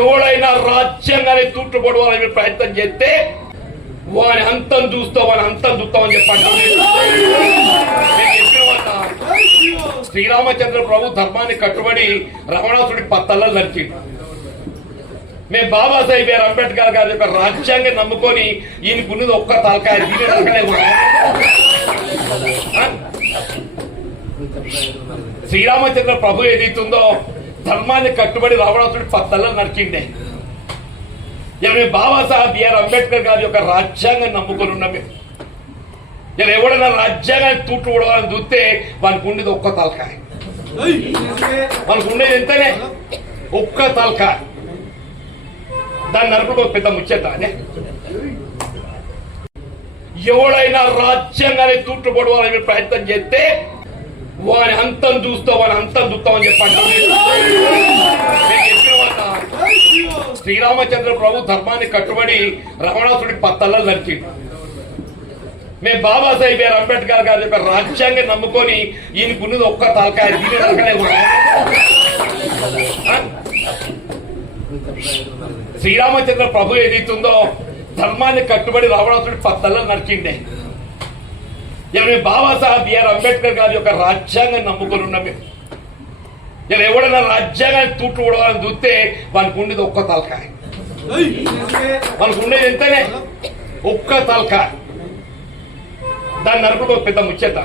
ఎవడైనా రాజ్యాంగాన్ని తూట్టుపడవాలని ప్రయత్నం చేస్తే వాని అంతం చూస్తామని చెప్పండి. శ్రీరామచంద్ర ప్రభు ధర్మాన్ని కట్టుబడి రావణాసుడి పత్తల్లో నరిచిండు. మేము బాబాసాహెబ్ గారు అంబేద్కర్ గారి యొక్క రాజ్యాంగం నమ్ముకొని ఈయనకున్నది ఒక్క తలకాయ శ్రీరామచంద్ర ప్రభు ఏదైతుందో ధర్మాన్ని కట్టుబడి రావణాసుడి పత్తల్లో నరికిండే. ఇలా మేము బాబాసాహెబ్ బిఆర్ అంబేద్కర్ గారి యొక్క రాజ్యాంగం నమ్ముకొని ఉన్నాం. ఇలా ఎవడైనా రాజ్యాంగాన్ని తూట్లు పడవాలని చూస్తే వానికి ఉండేది ఒక్క తలకాయ. మనకు ఉండేది ఎంతనే ఒక్క తలకాయ. దాన్ని నరకుడు ఒక పెద్ద ముచ్చట. ఎవడైనా రాజ్యాంగాన్ని తూట్లు పడవాలని ప్రయత్నం చేస్తే వాని అంతం చూస్తామని చెప్పండి. శ్రీరామచంద్ర ప్రభు ధర్మాన్ని కట్టుబడి రావణాసుడి పత్తల్లో నరిచిండు. మేము బాబాసాహెబ్ గారు అంబేద్కర్ గారి యొక్క రాజ్యాంగం నమ్ముకొని ఈయనకున్నది ఒక్క తలకాయ శ్రీరామచంద్ర ప్రభు ఏదైతుందో ధర్మాన్ని కట్టుబడి రావణాసుడి పత్తల్లో నరికిండే. ఇలా మేము బాబాసాహెబ్ బిఆర్ అంబేద్కర్ గారి యొక్క రాజ్యాంగం నమ్ముకొని ఉన్నాం. ఇలా ఎవడైనా రాజ్యాంగాన్ని తూట్లు పడవాలని చూస్తే వానికి ఉండేది ఒక్క తలకాయ. మనకు ఉండేది ఎంతనే ఒక్క తలకాయ. దాన్ని నరకుడు ఒక పెద్ద ముచ్చట.